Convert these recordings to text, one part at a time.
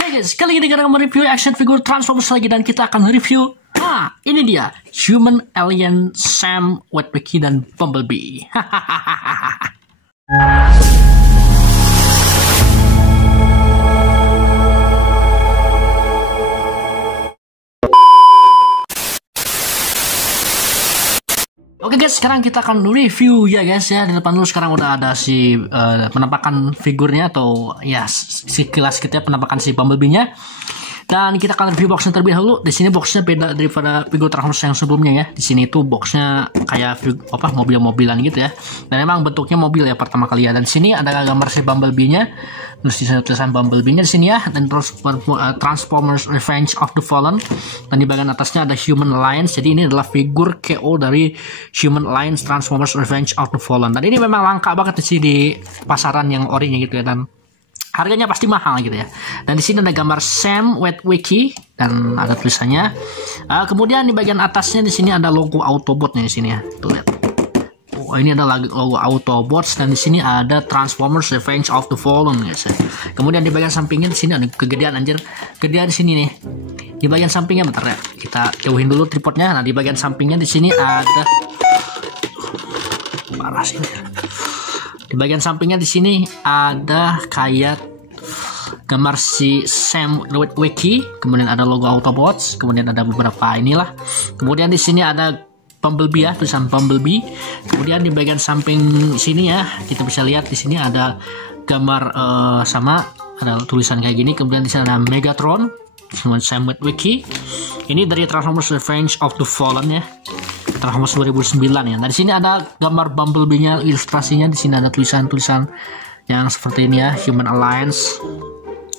Hai guys, kali ini kita akan mereview action figure Transformers lagi dan kita akan review ini dia Human, Alien, Sam, Witwicky dan Bumblebee. Oke guys, sekarang kita akan review ya guys ya. Di depan dulu sekarang udah ada si penampakan figurnya atau ya sekilas kita penampakan si Bumblebee-nya. Dan kita akan review boxnya terlebih dahulu. Di sini boxnya beda daripada figur Transformers yang sebelumnya ya. Di sini tuh boxnya kayak mobil-mobilan gitu ya. Dan emang bentuknya mobil ya pertama kali ya. Dan di sini ada gambar si Bumblebee-nya. Terus di sini tulisan Bumblebee-nya di sini ya. Dan terus Transformers Revenge of the Fallen. Dan di bagian atasnya ada Human Alliance. Jadi ini adalah figur KO dari Human Alliance Transformers Revenge of the Fallen. Dan ini memang langka banget sih di pasaran yang orinya gitu ya. Dan harganya pasti mahal gitu ya. Dan di sini ada gambar Sam Witwicky dan ada tulisannya. Kemudian di bagian atasnya di sini ada logo Autobotnya di sini ya. Tuh lihat. Oh, ini ada logo Autobots dan di sini ada Transformers Revenge of the Fallen guys ya. Kemudian di bagian sampingnya di sini ada kegedean anjir. Gedean di sini nih. Di bagian sampingnya bentar ya. Kita jauhin dulu tripodnya. Nah, di bagian sampingnya di sini ada parah sih. Di bagian sampingnya di sini ada kayak gambar si Sam Witwicky, kemudian ada logo Autobots, kemudian ada beberapa inilah. Kemudian di sini ada Bumblebee ya, tulisan Bumblebee. Kemudian di bagian samping sini ya, kita bisa lihat di sini ada gambar sama ada tulisan kayak gini. Kemudian di sana ada Megatron, Sam Witwicky. Ini dari Transformers Revenge of the Fallen ya. Transformers 2009 ya. Nah, di sini ada gambar Bumblebee-nya, ilustrasinya. Di sini ada tulisan-tulisan yang seperti ini ya, Human Alliance.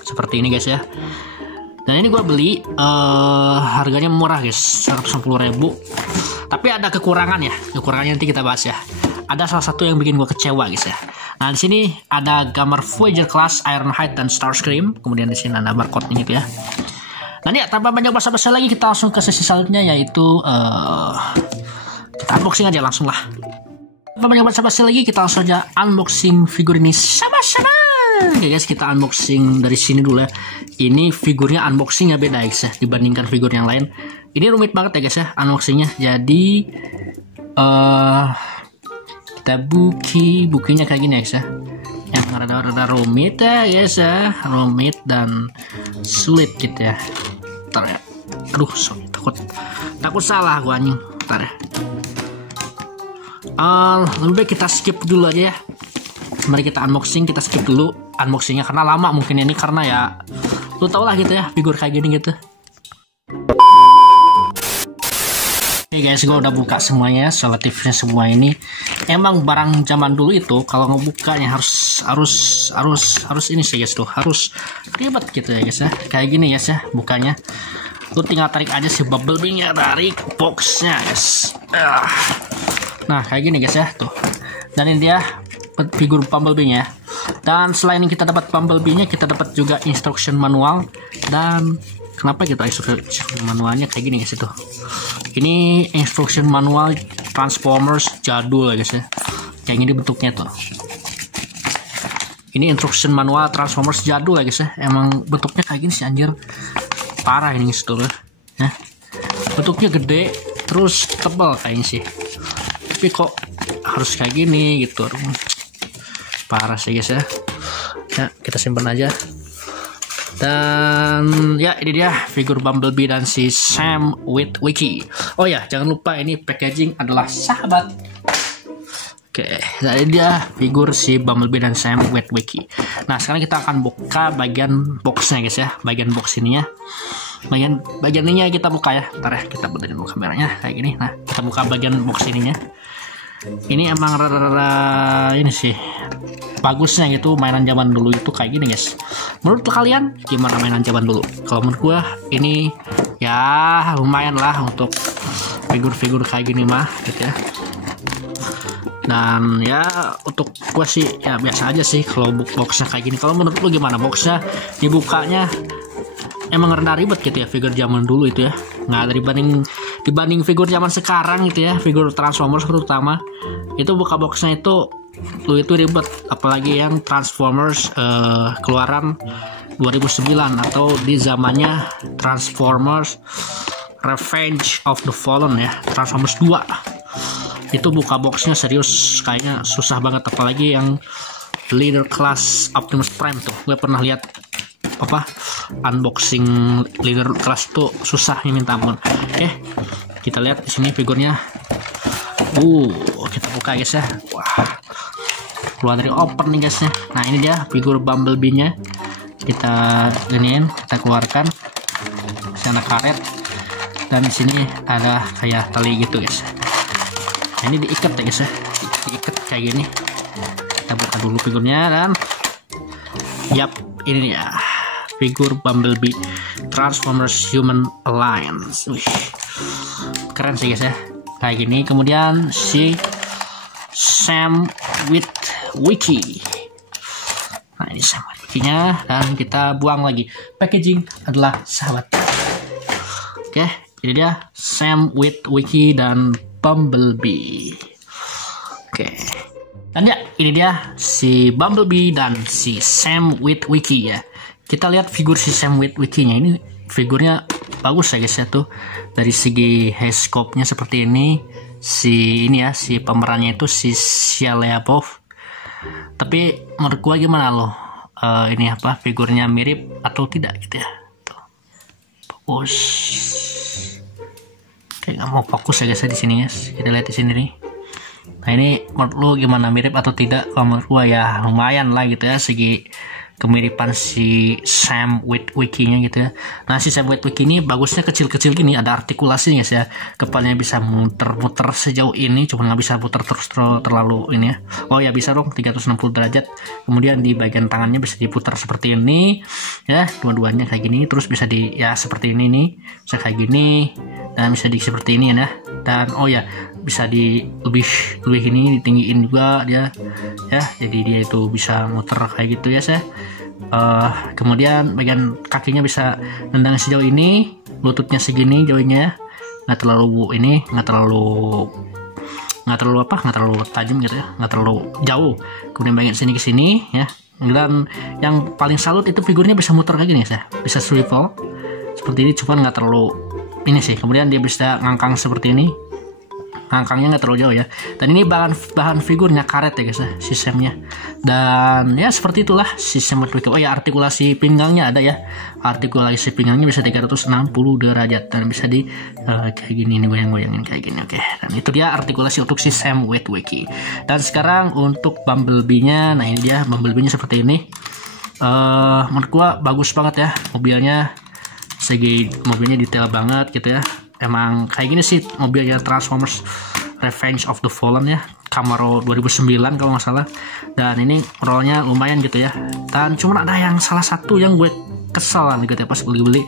Seperti ini guys ya. Dan ini gue beli harganya murah guys, 110.000. Tapi ada kekurangan ya. Kekurangannya nanti kita bahas ya. Ada salah satu yang bikin gue kecewa guys ya. Nah, di sini ada gambar Voyager Class, Ironhide dan Starscream. Kemudian di sini ada barcode-nya gitu ya. Nah, ya, tanpa banyak basa-basi lagi kita langsung ke sesi selanjutnya yaitu kita unboxing aja langsung lah. Tanpa banyak basa-basi lagi kita langsung aja unboxing figur ini sama-sama. Oke guys, kita unboxing dari sini dulu ya. Ini figurnya unboxingnya beda guys ya dibandingkan figur yang lain. Ini rumit banget ya guys ya unboxingnya. Jadi kita bukinya kayak gini ya guys ya. Yang rada-rada rumit ya guys ya, rumit dan sulit gitu ya. Ntar ya, aduh takut salah gua anjing. Ntar ya, lebih baik kita skip dulu aja ya. Mari kita unboxing, kita skip dulu unboxingnya karena lama mungkin ini, karena ya lu tau lah gitu ya figur kayak gini gitu. Oke guys, gue udah buka semuanya, selektifnya semua ini. Emang barang zaman dulu itu kalau ngebukanya harus ini sih guys tuh, harus ribet gitu ya guys ya. Kayak gini guys ya bukanya. Lu tinggal tarik aja si Bumblebee-nya dari boxnya guys. Nah kayak gini guys ya tuh. Dan ini dia figur Bumblebee-nya. Dan selain kita dapat Bumblebee-nya, kita dapat juga instruction manual. Dan kenapa kita instruction manualnya kayak gini guys itu? Ini instruction manual Transformers jadul ya guys ya. Kayak gini bentuknya tuh. Ini instruction manual Transformers jadul ya guys ya. Emang bentuknya kayak gini sih anjir. Parah ini guys tuh ya. Bentuknya gede terus tebal kayaknya sih. Tapi kok harus kayak gini gitu. Parah sih guys ya. Ya, kita simpan aja. Dan ya ini dia figur Bumblebee dan si Sam Witwicky. Oh ya, jangan lupa ini packaging adalah sahabat. Oke, nah ini dia figur si Bumblebee dan Sam Witwicky. Nah, sekarang kita akan buka bagian boxnya guys ya. Bagian box ininya. Bagian ininya kita buka ya. Bentar ya, kita benerin dulu kameranya kayak gini. Nah, kita buka bagian box ininya. Ini emang rada-rada ini sih bagusnya gitu, mainan zaman dulu itu kayak gini guys. Menurut kalian gimana mainan zaman dulu? Kalau menurut gua ini ya lumayan lah untuk figur-figur kayak gini mah gitu ya. Dan ya untuk gua sih ya biasa aja sih kalau boxnya kayak gini. Kalau menurut lu gimana boxnya dibukanya? Emang rendah ribet gitu ya figur zaman dulu itu ya. Nggak dibanding figur zaman sekarang gitu ya, figur Transformers terutama. Itu buka boxnya itu lu itu ribet, apalagi yang Transformers keluaran 2009 atau di zamannya Transformers Revenge of the Fallen ya, Transformers 2. Itu buka boxnya serius kayaknya susah banget, apalagi yang Leader Class Optimus Prime tuh. Gue pernah lihat apa unboxing Leader Class tuh susahnya minta ampun. Oke, kita lihat di sini figurnya. Kita buka guys ya. Wah, keluar dari open nih guys ya. Nah, ini dia figur Bumblebee-nya. Kita giniin, kita keluarkan. Di sana karet. Dan di sini ada kayak tali gitu guys. Nah, ini diikat ya guys ya. Diikat kayak gini. Kita buka dulu figurnya dan yap, ini dia figur Bumblebee Transformers Human Alliance. Wih, keren sih guys ya, kayak gini. Kemudian si Sam Witwicky. Nah, ini Sam Witwicky-nya, dan kita buang lagi. Packaging adalah sahabat. Oke, ini dia Sam Witwicky dan Bumblebee. Oke. Dan ya, ini dia si Bumblebee dan si Sam Witwicky ya. Kita lihat figur si Sam Witwicky-nya. Ini figurnya bagus ya guys ya tuh. Dari segi headscope-nya seperti ini. Si pemerannya itu si Shia LaBeouf. Tapi menurut gua gimana loh? Ini apa, figurnya mirip atau tidak gitu ya. Tuh. Fokus. Kayak nggak mau fokus ya guys ya di sini guys. Kita lihat di sini nih. Nah, ini menurut lu gimana, mirip atau tidak? Kalau menurut gua ya lumayan lah gitu ya, segi kemiripan si Sam Witwicky-nya gitu ya. Nah, si Sam Witwicky ini bagusnya kecil-kecil gini, ada artikulasinya ya. Kepalanya bisa muter-muter sejauh ini, cuma nggak bisa putar terus terlalu ini ya. Oh ya, bisa dong 360 derajat. Kemudian di bagian tangannya bisa diputar seperti ini ya, dua-duanya kayak gini. Terus bisa di ya seperti ini nih, bisa kayak gini, dan bisa di seperti ini ya. Dan oh ya, bisa di lebih ini ditinggiin juga dia ya, jadi dia itu bisa muter kayak gitu ya saya. Kemudian bagian kakinya bisa nendang sejauh ini, lututnya segini jauhnya, nggak terlalu ini, nggak terlalu tajam gitu ya, nggak terlalu jauh. Kemudian bagian sini ke sini ya. Dan yang paling salut itu figurnya bisa muter kayak gini ya, bisa swivel seperti ini, cuman nggak terlalu ini sih. Kemudian dia bisa ngangkang seperti ini, ngangkangnya nggak terlalu jauh ya. Dan ini bahan figurnya karet ya guys ya, si Sam-nya. Dan ya seperti itulah si Sam Witwicky. Oh ya, artikulasi pinggangnya ada ya, artikulasi pinggangnya bisa 360 derajat dan bisa di kayak gini nih, goyang-goyangin kayak gini. Oke, dan itu dia artikulasi untuk si Sam Witwicky. Dan sekarang untuk Bumblebee-nya. Nah, ini dia Bumblebee-nya seperti ini. Menurut gua bagus banget ya mobilnya, segi mobilnya detail banget gitu ya. Emang kayak gini sih mobilnya Transformers Revenge of the Fallen ya, Camaro 2009 kalau nggak salah. Dan ini rollnya lumayan gitu ya. Dan cuman ada yang salah satu yang gue kesel gitu ya pas beli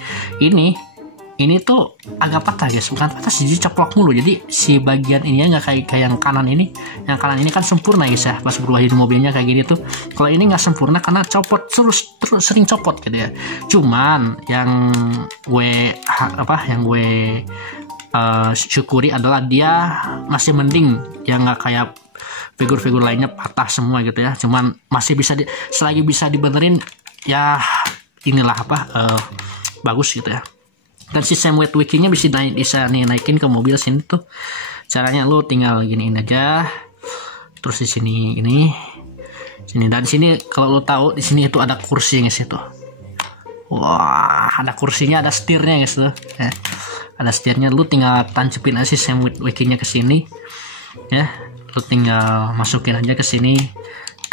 ini tuh agak patah guys, bukan patah sih, ceplok mulu. Jadi si bagian ininya nggak kayak yang kanan ini. Yang kanan ini kan sempurna guys ya, pas beruahin mobilnya kayak gini tuh. Kalau ini nggak sempurna karena copot terus sering copot gitu ya. Cuman yang gue syukuri adalah dia masih mending, yang nggak kayak figur-figur lainnya patah semua gitu ya. Cuman masih bisa selagi bisa dibenerin ya, inilah bagus gitu ya. Dan si Sam Witwicky-nya bisa naikin ke mobil sini tuh. Caranya lu tinggal giniin aja. Terus di sini sini, dan sini kalau lu tahu di sini itu ada kursi guys itu. Wah, ada kursinya, ada setirnya guys tuh. Ya. Ada setirnya, lu tinggal tancepin aja si Sam Witwicky-nya ke sini. Ya, lu tinggal masukin aja ke sini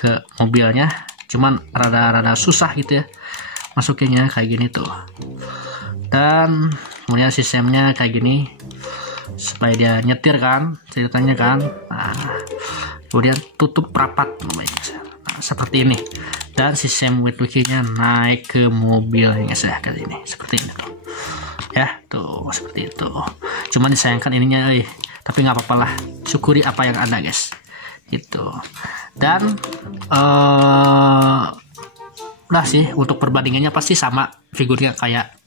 ke mobilnya. Cuman rada susah gitu ya masukinnya kayak gini tuh. Dan kemudian sistemnya kayak gini supaya dia nyetir kan ceritanya kan. Nah, kemudian tutup rapat seperti ini. Dan si Sam Witwicky-nya naik ke mobilnya saya kayak ini, seperti ini tuh ya, tuh seperti itu. Cuman disayangkan ininya tapi nggak apa-apa lah, syukuri apa yang ada guys gitu. Dan udah sih, untuk perbandingannya pasti sama figurnya, kayak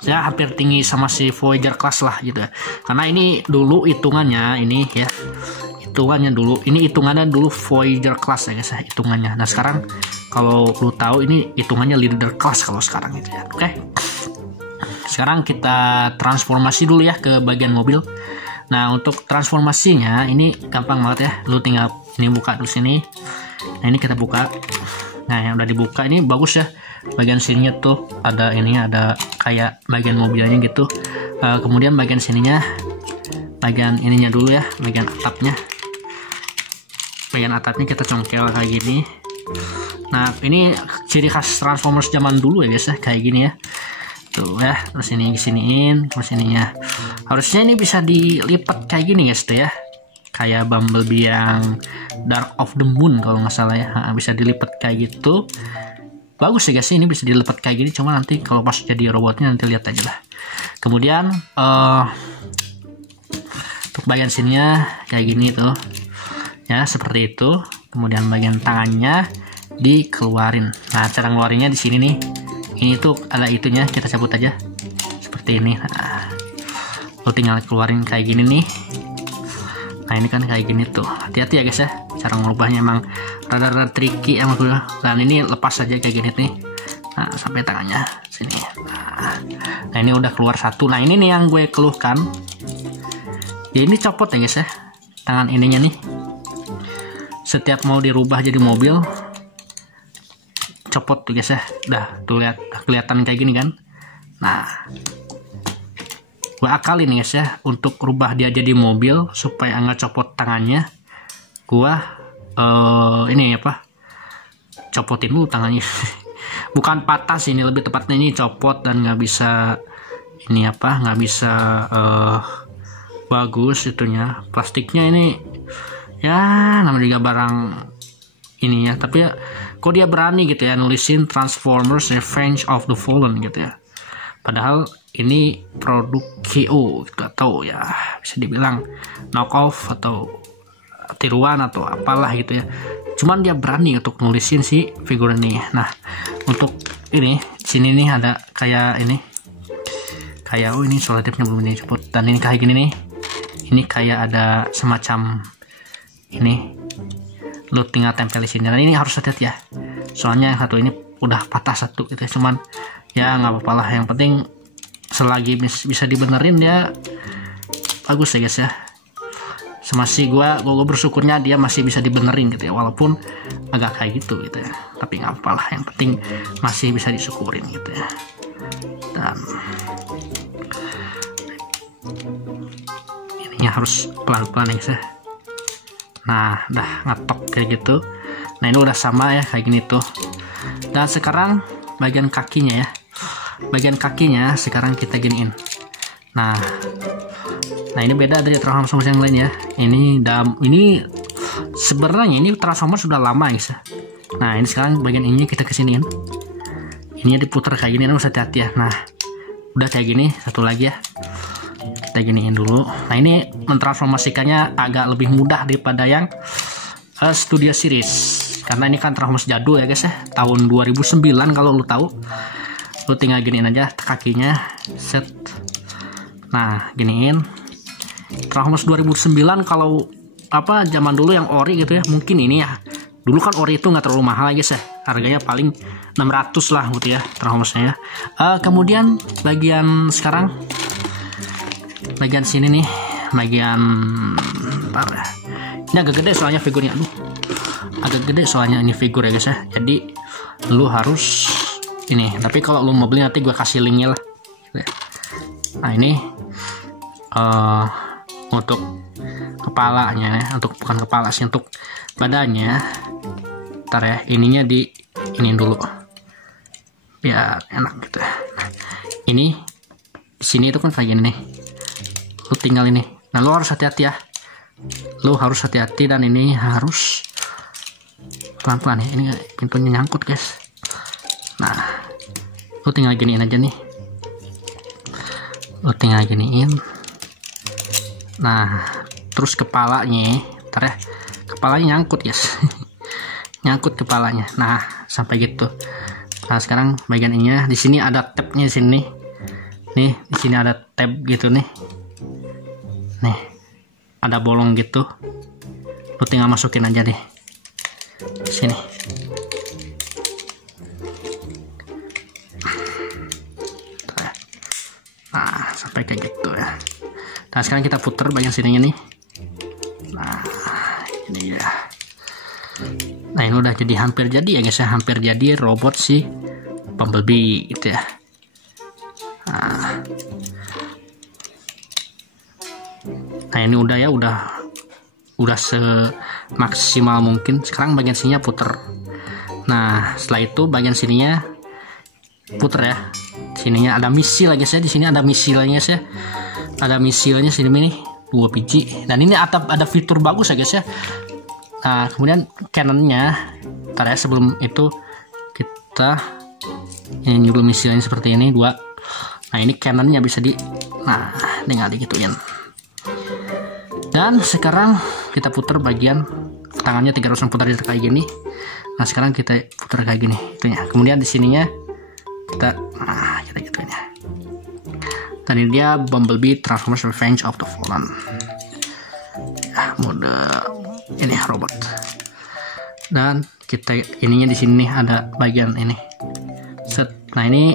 ya hampir tinggi sama si Voyager Class lah gitu ya. Karena ini dulu hitungannya ini ya, hitungannya dulu Voyager Class ya guys ya, hitungannya. Nah sekarang kalau lu tahu ini hitungannya leader class kalau sekarang gitu ya. Oke. Sekarang kita transformasi dulu ya ke bagian mobil. Nah, untuk transformasinya ini gampang banget ya. Lu tinggal ini buka dulu sini. Nah, ini kita buka. Nah, yang udah dibuka ini bagus ya. Bagian sininya tuh ada ini, ada kayak bagian mobilnya gitu. Kemudian bagian sininya, bagian ininya dulu ya, bagian atapnya. Bagian atapnya kita congkel kayak gini. Nah, ini ciri khas Transformers zaman dulu ya guys ya, kayak gini ya. Tuh ya, terus ini kesiniin, terus ininya. Harusnya ini bisa dilipat kayak gini guys tuh ya. Kayak Bumblebee yang Dark of the Moon kalau nggak salah ya. Bisa dilipat kayak gitu. Bagus sih guys, ini bisa dilipat kayak gini. Cuma nanti kalau pas jadi robotnya nanti lihat aja lah. Kemudian untuk bagian sininya kayak gini tuh. Ya, seperti itu. Kemudian bagian tangannya dikeluarin. Nah, cara ngeluarinnya di sini nih. Ini tuh ada itunya, kita cabut aja seperti ini. Nah, lo tinggal keluarin kayak gini nih. Nah, ini kan kayak gini tuh. Hati-hati ya guys ya, cara ngerubahnya emang rada-rada tricky emang tuh. Dan ini lepas aja kayak gini nih. Nah, sampai tangannya sini. Nah, ini udah keluar satu. Nah, ini nih yang gue keluhkan. Ya, ini copot ya guys ya, tangan ininya nih. Setiap mau dirubah jadi mobil, copot tuh guys ya. Dah tuh lihat, kelihatan kayak gini kan. Nah, gue akalin nih guys ya, untuk rubah dia jadi mobil supaya nggak copot tangannya. Gue ini apa, copotin dulu tangannya. Bukan patah sih, ini lebih tepatnya ini copot dan nggak bisa ini apa, nggak bisa bagus itunya. Plastiknya ini ya namanya juga barang ini ya, tapi ya kok dia berani gitu ya nulisin Transformers Revenge of the Fallen gitu ya, padahal ini produk KO gitu, atau ya bisa dibilang knockoff atau tiruan atau apalah gitu ya. Cuman dia berani untuk nulisin si figur ini. Nah, untuk ini sini nih ada kayak ini, kayak ini selotipnya belum disebut, dan ini kayak gini nih, ini kayak ada semacam ini, lu tinggal tempel di sini. Nah, ini harus hati-hati ya, soalnya yang satu ini udah patah satu gitu ya. Cuman ya nggak apa-apa lah, yang penting selagi bisa dibenerin ya bagus ya guys ya. Masih gue bersyukurnya dia masih bisa dibenerin gitu ya, walaupun agak kayak gitu gitu ya, tapi nggak apa-apa lah, yang penting masih bisa disyukurin gitu ya. Dan ininya harus pelan-pelan ya guys ya. Nah, udah ngetok kayak gitu. Nah, ini udah sama ya kayak gini tuh. Dan sekarang bagian kakinya ya, bagian kakinya sekarang kita giniin. Nah ini beda dari Transformers yang lain ya. Ini sebenarnya ini Transformers sudah lama guys ya. Nah, ini sekarang bagian ini kita kesiniin. Ininya diputar kayak gini, harus hati-hati ya. Nah, udah kayak gini, satu lagi ya. Kita giniin dulu. Nah, ini mentransformasikannya agak lebih mudah daripada yang Studio Series, karena ini kan Transformers jadul ya guys ya, tahun 2009 kalau lu tahu. Lu tinggal giniin aja kakinya, set. Nah, giniin. Transformers 2009 kalau apa zaman dulu yang ori gitu ya, mungkin ini ya. Dulu kan ori itu nggak terlalu mahal guys ya, harganya paling 600 lah gitu ya Transformersnya ya. Kemudian bagian sekarang, bagian sini nih, bagian ini agak gede soalnya figurnya. Agak gede soalnya ini figur ya guys ya, jadi lu harus ini. Tapi kalau lu mau beli nanti gue kasih linknya lah. Nah, ini untuk kepalanya ya, untuk bukan kepala sih, untuk badannya. Ntar ya, ininya di ini dulu biar enak gitu ya. Nah, ini di sini itu kan kayak gini nih, lu tinggal ini. Nah, lu harus hati-hati ya, lu harus hati-hati, dan ini harus pelan-pelan ya, ini pintunya nyangkut guys. Nah, lu tinggal giniin aja nih, lu tinggal giniin. Nah, terus kepalanya, ntar ya, kepalanya nyangkut guys. Nyangkut kepalanya. Nah, sampai gitu. Nah, sekarang bagian ininya, di sini ada tabnya di sini. Nih, di sini ada tab gitu nih. Nih, ada bolong gitu. Lu tinggal masukin aja deh. Sini. Nah, sampai kayak gitu ya. Nah, sekarang kita putar bagian sininya nih. Nah, ini ya. Nah, ini udah jadi hampir jadi ya guys ya, hampir jadi robot si Bumblebee gitu ya. Nah, ini udah ya, udah semaksimal mungkin. Sekarang bagian sininya puter. Nah, setelah itu bagian sininya puter ya. Sininya ada misil guys ya, di sini ada misilnya ya. Ada misilnya sini nih 2 biji. Dan ini ada fitur bagus ya guys ya. Nah, kemudian cannonnya, ntar ya, sebelum itu kita ini dulu misilnya seperti ini 2. Nah, ini cannonnya bisa nah, tinggal digituin. Dan sekarang kita putar bagian tangannya 360 putar kayak gini. Nah, sekarang kita putar kayak gini itunya. Kemudian di sininya kita gituin ya. Tadi dia Bumblebee Transformers Revenge of the Fallen. Ya, mode ini robot. Dan kita ininya di sini ada bagian ini. Set. Nah, ini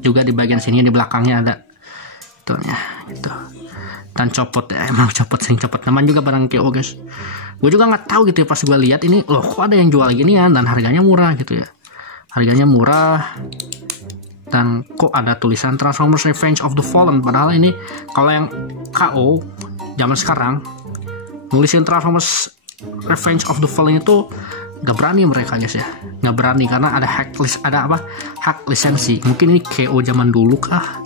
juga di bagian sini di belakangnya ada itunya gitu. Dan copot ya, emang sering copot. Namanya juga barang KO guys. Gue juga nggak tahu gitu ya, pas gue lihat ini loh kok ada yang jual gini ya, dan harganya murah gitu ya. Harganya murah. Dan kok ada tulisan Transformers Revenge of the Fallen, padahal ini kalau yang KO zaman sekarang nulisin Transformers Revenge of the Fallen itu nggak berani mereka guys ya, nggak berani karena ada hak lisensi. Mungkin ini KO zaman dulu kah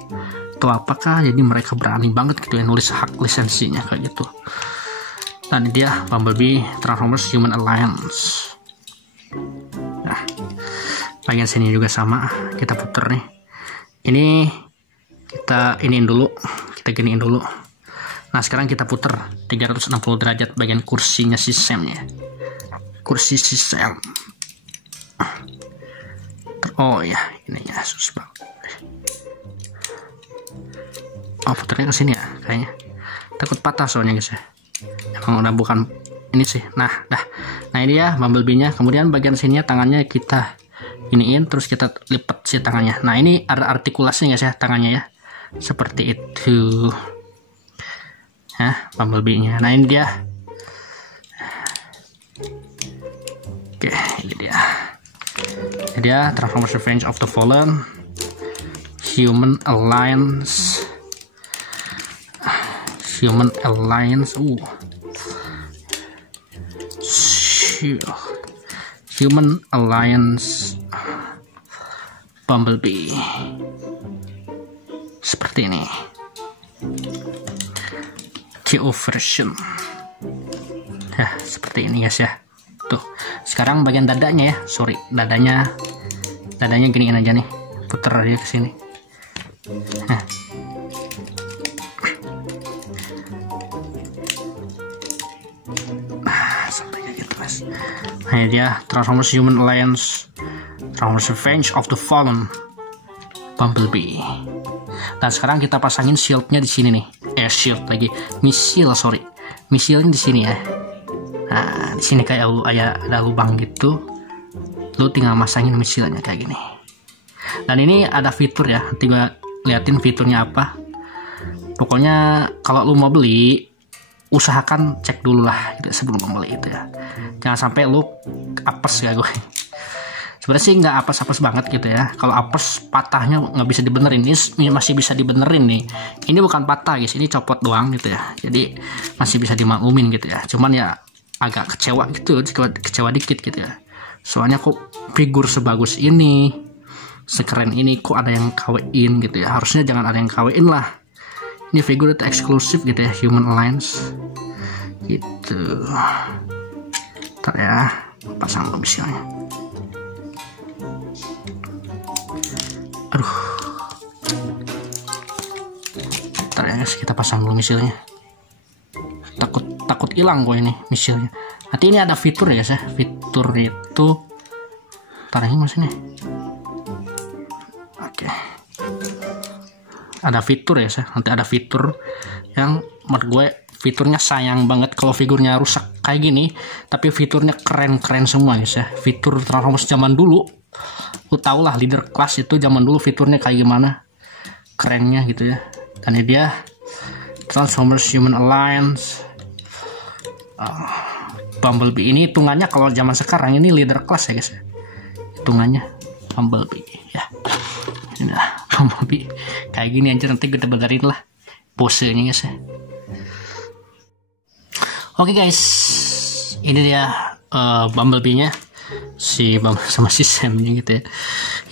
atau apakah, jadi mereka berani banget gitu ya nulis hak lisensinya kayak gitu. Dan dia Bumblebee Transformers Human Alliance. Nah, bagian sini juga sama, kita puter nih. Ini kita iniin dulu, kita giniin dulu. Nah, sekarang kita puter 360 derajat bagian kursinya si Sam-nya. Kursi si Sam. Oh ya, ininya susah banget. Oh, puternya ke sini ya kayaknya. Takut patah soalnya guys ya. Emang udah bukan ini sih. Nah, ini ya Bumblebee-nya. Kemudian bagian sininya tangannya kita iniin, terus kita lipat si tangannya. Nah, ini ada artikulasinya guys ya tangannya ya. Seperti itu. Bumblebee-nya. Nah, ini dia. Oke, ini dia. Ini dia Transformers Revenge of the Fallen Human Alliance. Human Alliance. Human Alliance Bumblebee. Seperti ini. KO version. Ya, seperti ini guys ya. Tuh. Sekarang bagian dadanya ya. Sorry, dadanya giniin aja nih. Puter aja ke sini. Nah. Sampai kayak gitu guys. Nah, dia Transformers Human Alliance Transformers Revenge of the Fallen Bumblebee. Dan sekarang kita pasangin shieldnya di sini nih. Shield lagi. Misilnya di sini ya. Nah, di sini kayak ada lubang gitu. Lu tinggal masangin misilnya kayak gini. Dan ini ada fitur ya. Nanti gue liatin fiturnya apa. Pokoknya kalau lu mau beli, usahakan cek dulu lah gitu sebelum membeli itu ya. Jangan sampai lu apes ya gue. Sebenarnya sih nggak apes-apes banget gitu ya. Kalau apes patahnya nggak bisa dibenerin. Ini masih bisa dibenerin nih. Ini bukan patah guys, ini copot doang gitu ya. Jadi masih bisa dimaklumin gitu ya. Cuman ya agak kecewa gitu, kecewa dikit gitu ya. Soalnya kok figur sebagus ini, sekeren ini kok ada yang KW-in gitu ya. Harusnya jangan ada yang KW-in lah. Ini figur itu eksklusif gitu ya, Human Alliance gitu. Ntar ya, pasang misilnya. Aduh, ntar ya guys, kita pasang dulu misilnya. Takut hilang gue ini misilnya. Nanti ini ada fitur ya guys ya. Fitur itu ntar ini mas ini. Oke. Ada fitur ya guys ya. Nanti ada fitur yang menurut gue fiturnya sayang banget kalau figurnya rusak kayak gini, tapi fiturnya keren-keren semua guys ya. Fitur Transformers zaman dulu, lu tau lah Leader Class itu zaman dulu fiturnya kayak gimana kerennya gitu ya. Dan ini dia Transformers Human Alliance. Bumblebee ini hitungannya kalau zaman sekarang ini leader class ya guys. Hitungannya Bumblebee ya. Ini lah Bumblebee. Kayak gini aja, nanti gue benerin lah posenya guys ya. Oke guys, ini dia Bumblebee-nya sama si Sam-nya gitu ya.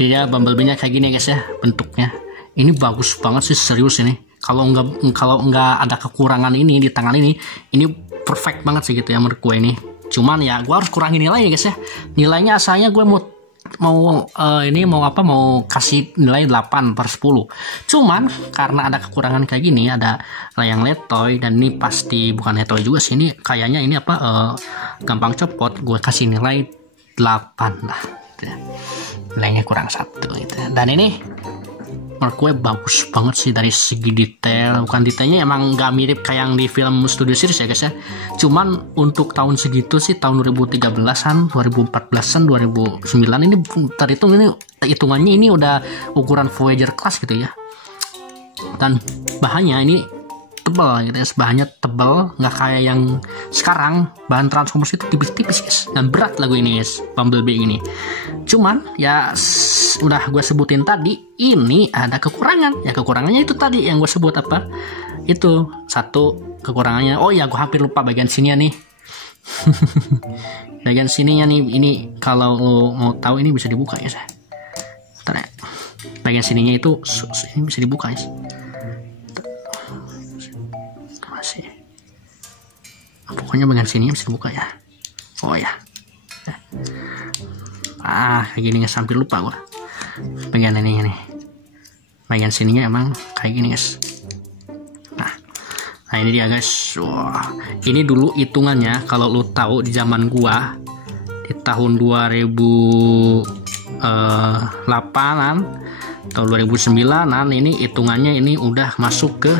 Jadi ya Bumblebee-nya kayak gini guys ya bentuknya. Ini bagus banget sih, serius ini. Kalau nggak ada kekurangan ini di tangan ini perfect banget sih gitu ya menurut gue ini. Cuman ya gue harus kurangin nilai ya guys ya. Nilainya asalnya gue mau kasih nilai 8/10. Cuman karena ada kekurangan kayak gini, ada layang letoy, dan ini pasti bukan letoy juga sih, ini kayaknya ini gampang copot, gue kasih nilai 8 lah gitu ya. Nilainya kurang 1 gitu ya. Dan ini menurut gue bagus banget sih dari segi detail. Bukan detailnya emang nggak mirip kayak yang di film Studio Series ya guys ya. Cuman untuk tahun segitu sih, tahun 2013an, 2014an, 2009 ini terhitung, ini hitungannya ini udah ukuran Voyager class gitu ya. Dan bahannya ini tebal gitu ya, bahannya tebal, nggak kayak yang sekarang bahan Transformers itu tipis-tipis guys, dan berat lagu ini guys, Bumblebee ini. Cuman ya udah gue sebutin tadi, ini ada kekurangan ya. Kekurangannya itu tadi yang gue sebut apa, itu satu kekurangannya. Oh ya, gue hampir lupa bagian sininya nih. Bagian sininya nih, ini kalau lo mau tahu ini bisa dibuka ya. Bentar ya. Bagian sininya itu ini bisa dibuka guys. Masih. Pokoknya bagian sini bisa dibuka ya. Oh ya. Kayak gini guys, hampir lupa gua. Bagian ini nih. Bagian sininya emang kayak gini guys. Nah ini dia guys. Wah, ini dulu hitungannya kalau lu tahu di zaman gua di tahun 2008an atau 2009an, ini hitungannya ini udah masuk ke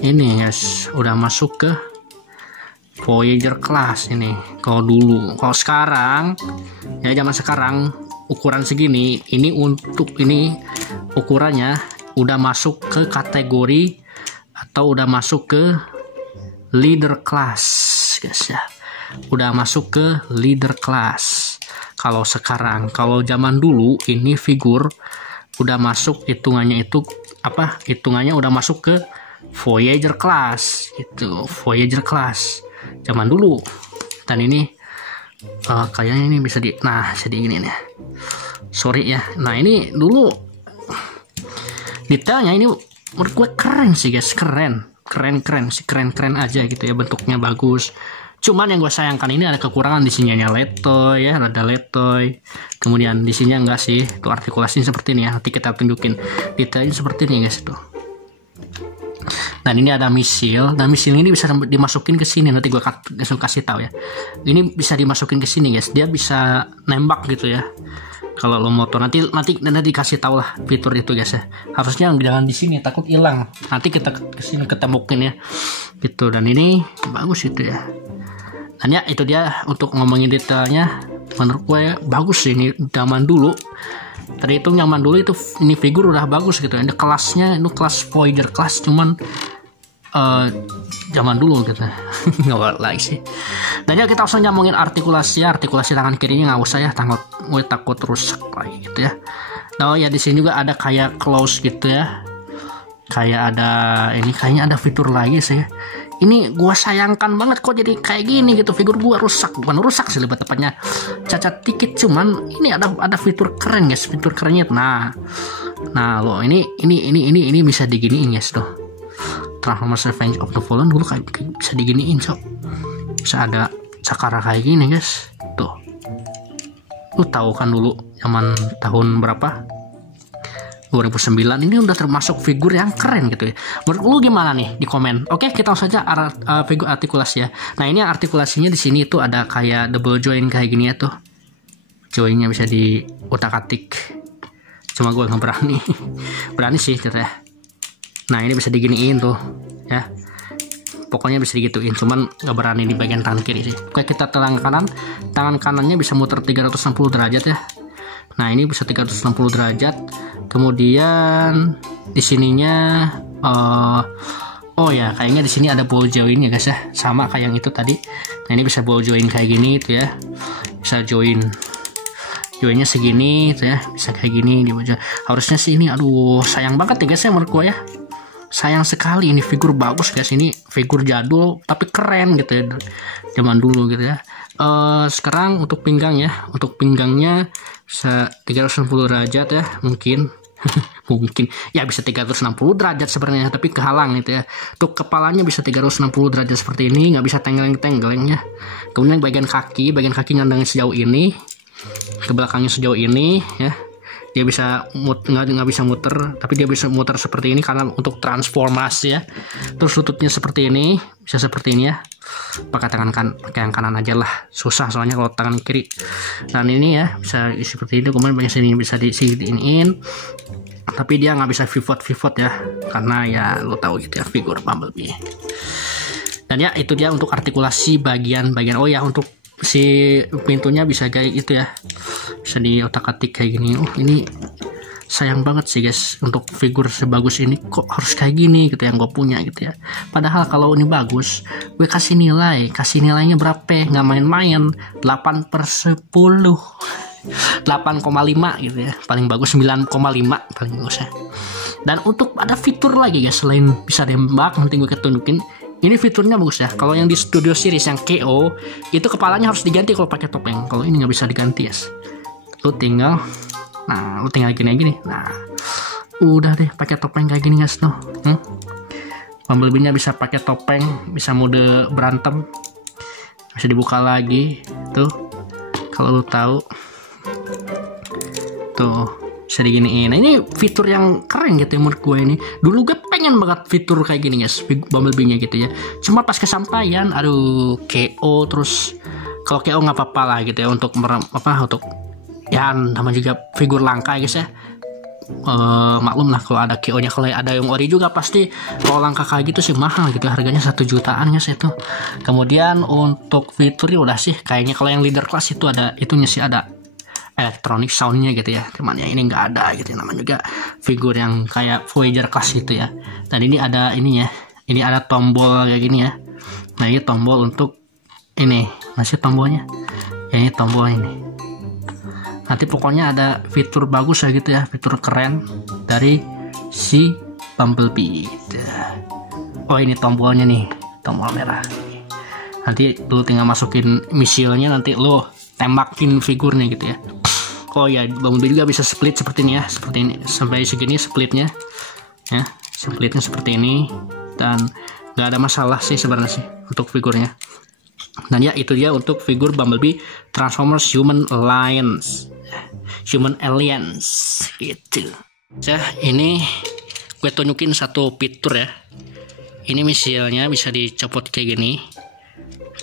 ini guys, udah masuk ke Voyager class ini. Kalau dulu, kalau sekarang ya zaman sekarang ukuran segini, ini untuk ini ukurannya udah masuk ke kategori atau udah masuk ke leader class guys ya. Udah masuk ke leader class. Kalau sekarang, kalau zaman dulu ini figur udah masuk hitungannya itu apa? Hitungannya udah masuk ke Voyager class gitu, Voyager class zaman dulu. Dan ini kayaknya ini bisa jadi gini nih. Sorry ya. Nah ini dulu detailnya ini menurut gue keren sih guys, keren aja gitu ya, bentuknya bagus. Cuman yang gue sayangkan ini ada kekurangan di sininya letoy ya, ada letoy. Kemudian di sininya enggak sih, tuh artikulasinya seperti ini ya. Nanti kita tunjukin detailnya seperti ini guys tuh. Dan ini ada misil, dan misil ini bisa dimasukin ke sini. Nanti gue kasih tahu ya. Ini bisa dimasukin ke sini guys. Dia bisa nembak gitu ya. Kalau lo moto nanti kasih tahu lah fitur itu guys ya. Harusnya jangan di sini, takut hilang. Nanti kita ke sini ketemukin ya. Gitu. Dan ini bagus itu ya. Dan ya itu dia untuk ngomongin detailnya. Menurut gue bagus sih ini zaman dulu. Terhitung zaman dulu itu ini figur udah bagus gitu. Ini kelasnya itu kelas Voyager class, cuman zaman dulu gitu. Nggak lagi sih. Dan ya kita langsung nyambungin artikulasi tangan kirinya nggak usah ya, takut rusak lagi gitu ya. Nah ya di sini juga ada kayak close gitu ya. Kayak ada ini, kayaknya ada fitur lagi sih. Ini gua sayangkan banget kok jadi kayak gini gitu, figur gua rusak, bukan rusak sih lebih tepatnya cacat dikit. Cuman ini ada fitur keren guys, fitur kerennya. Nah lo ini bisa diginiin guys tuh. Transformers Revenge of the Fallen dulu kayak bisa diginiin sob. Bisa ada Sakara kayak gini guys. Tuh. Lu tahu kan dulu zaman tahun berapa? 2009 ini udah termasuk figur yang keren gitu ya. Menurut lu gimana nih di komen? Oke, kita langsung saja figur artikulasi ya. Nah, ini artikulasinya di sini itu ada kayak double join kayak gini ya tuh. Joinnya bisa diutak-atik. Cuma gue nggak berani. Berani sih gitu ya. Nah, ini bisa diginiin tuh ya. Pokoknya bisa digituin, cuman nggak berani di bagian tangan kiri sih. Oke, kita tangan kanannya bisa muter 360 derajat ya. Nah, ini bisa 360 derajat. Kemudian di sininya oh ya, kayaknya di sini ada ball join ya guys ya, sama kayak yang itu tadi. Nah ini bisa ball join kayak gini itu ya, bisa joinnya segini itu ya, bisa kayak gini di wajah. Harusnya sih ini, aduh sayang banget ya guys ya menurut gue ya, sayang sekali. Ini figur bagus guys, ini figur jadul tapi keren gitu ya, zaman dulu gitu ya. Sekarang untuk pinggang ya, untuk pinggangnya bisa 360 derajat ya, mungkin mungkin ya bisa 360 derajat sebenarnya, tapi kehalang gitu ya. Untuk kepalanya bisa 360 derajat seperti ini, nggak bisa tenggeleng-tenggeleng ya. Kemudian bagian kaki nyandangnya sejauh ini, ke belakangnya sejauh ini ya. Dia bisa nggak bisa muter, tapi dia bisa muter seperti ini karena untuk transformasi ya. Terus lututnya seperti ini, bisa seperti ini ya. Pakai yang kanan aja lah, susah soalnya kalau tangan kiri. Dan ini ya bisa seperti itu, kemudian bagian sini bisa disiniin, tapi dia nggak bisa pivot ya, karena ya lo tahu gitu ya figur Bumblebee. Dan ya itu dia untuk artikulasi bagian-bagian. Oh ya, untuk si pintunya bisa kayak gitu ya, bisa di otak-atik kayak gini. Ini sayang banget sih guys, untuk figur sebagus ini kok harus kayak gini gitu yang gue punya gitu ya. Padahal kalau ini bagus, gue kasih nilainya berapa, nggak main-main, 8/10, 8,5 gitu ya, paling bagus 9,5 paling bagus ya. Dan untuk ada fitur lagi guys, selain bisa nembak, nanti gue ketunjukin. Ini fiturnya bagus ya. Kalau yang di Studio Series yang KO itu kepalanya harus diganti kalau pakai topeng. Kalau ini nggak bisa diganti ya. Lu tinggal gini. Nah, udah deh pakai topeng kayak gini guys tuh. Bumblebee-nya bisa pakai topeng, bisa mode berantem, bisa dibuka lagi tuh. Kalau lu tahu tuh bisa diginiin. Nah, ini fitur yang keren gitu ya menurut gue ini. Dulu gue pengen banget fitur kayak gini guys, Bumblebee-nya gitu ya. Cuma pas kesampaian, aduh KO terus. Kalau KO nggak apa-apa lah gitu ya, untuk untuk ya nama juga figur langka guys ya. Maklum lah kalau ada KO-nya. Kalau ada yang ori juga pasti kalau langka kayak gitu sih mahal gitu, harganya 1 jutaan guys itu. Kemudian untuk fiturnya udah sih kayaknya. Kalau yang leader class itu ada itunya sih, ada electronic soundnya gitu ya. Cuman ya ini nggak ada gitu ya, namanya juga figur yang kayak Voyager class gitu ya. Dan ini ada ininya, ini ada tombol kayak gini ya. Nah ini tombol untuk ini, masih tombolnya ya, ini tombol ini. Nanti pokoknya ada fitur bagus ya gitu ya, fitur keren dari si Bumblebee gitu. Oh ini tombolnya nih, tombol merah. Nanti lu tinggal masukin misilnya, nanti lu tembakin figurnya gitu ya. Oh ya, Bumblebee juga bisa split seperti ini ya, seperti ini sampai segini splitnya ya, splitnya seperti ini. Dan nggak ada masalah sih sebenarnya sih untuk figurnya. Dan ya itu dia untuk figur Bumblebee Transformers Human Alliance gitu. Ini gue tunjukin satu fitur ya. Ini misilnya bisa dicopot kayak gini.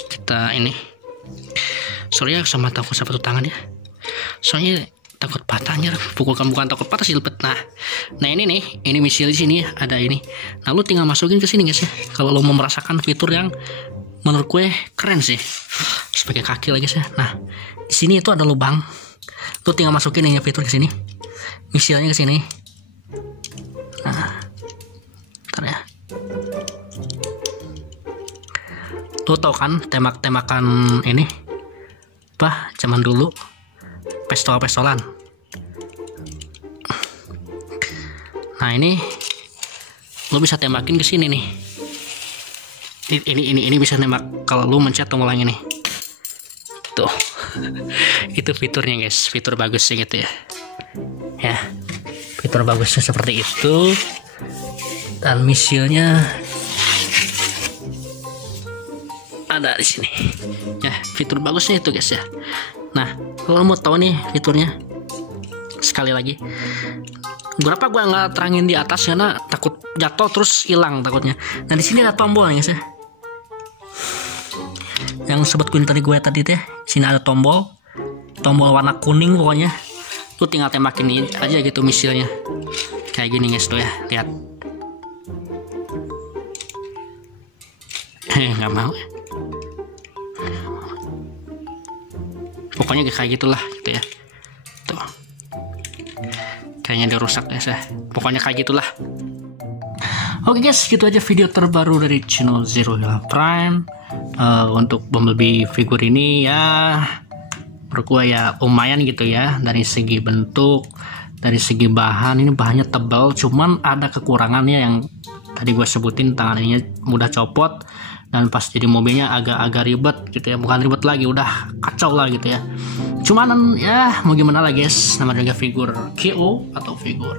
Kita ini, sorry ya sama takut satu tangan ya, soalnya takut patahnya. Bukan takut patah sih, lepet. Nah ini nih, ini misil di sini ada ini. Nah lu tinggal masukin ke sini guys ya. Kalau lu mau merasakan fitur yang menurut gue keren sih, sebagai kaki lagi sih. Nah di sini itu ada lubang, lu tinggal masukin ini fitur ke sini, misilnya ke sini. Nah, ntar ya. Lu tau kan tembak-tembakan ini apa zaman dulu, pistol-pistolan. Nah ini lu bisa tembakin ke sini nih. Ini bisa nembak kalau lu mencet tombol yang ini. Tuh. Itu fiturnya guys, fitur bagusnya gitu ya. Ya. Fitur bagusnya seperti itu. Dan misilnya ada di sini. Ya, fitur bagusnya itu guys ya. Nah, kalau mau tahu nih fiturnya, sekali lagi, berapa gua nggak terangin di atas karena takut jatuh terus hilang takutnya. Nah di sini ada tombol guys ya, yang sobat kuning tadi gue tadi teh. Sini ada tombol warna kuning pokoknya. Lu tinggal tembakin aja gitu misilnya kayak gini guys tuh ya, lihat. Nggak mau. Pokoknya kayak gitulah gitu ya. Tuh. Kayaknya dia rusak ya. Pokoknya kayak gitulah. Oke guys, gitu aja video terbaru dari channel Zerulia Prime. Untuk Bumblebee figur ini ya menurut gue ya lumayan gitu ya, dari segi bentuk, dari segi bahan. Ini bahannya tebal, cuman ada kekurangannya yang tadi gue sebutin, tangannya mudah copot, dan pas jadi mobilnya agak-agak ribet gitu ya. Bukan ribet lagi, udah kacau lah gitu ya. Cuman ya mau gimana lah guys, nama juga figur KO atau figur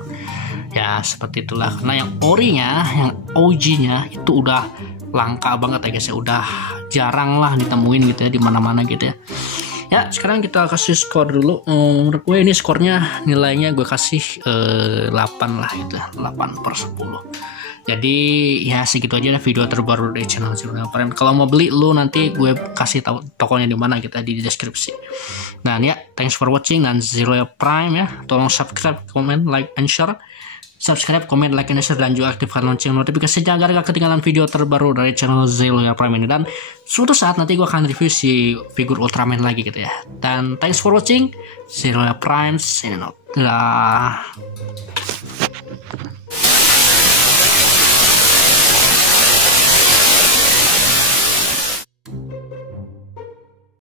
ya seperti itulah. Karena yang orinya, yang OG-nya itu udah langka banget ya guys ya, udah jarang lah ditemuin gitu ya di mana-mana gitu ya. Ya sekarang kita kasih skor dulu. Menurut gue ini skornya nilainya gue kasih 8 lah gitu, 8/10. Jadi ya segitu aja deh video terbaru dari channel Zerulia Prime. Kalau mau beli lu nanti gue kasih tahu tokonya di mana kita di deskripsi. Dan ya thanks for watching, dan Zerulia Prime ya, tolong subscribe, comment, like, and share. Subscribe, comment, like, and share, dan juga aktifkan lonceng notifikasinya agar gak ketinggalan video terbaru dari channel Zerulia Prime ini. Dan suatu saat nanti gue akan review si figur Ultraman lagi gitu ya. Dan thanks for watching, Zerulia Prime signing out. Dadah.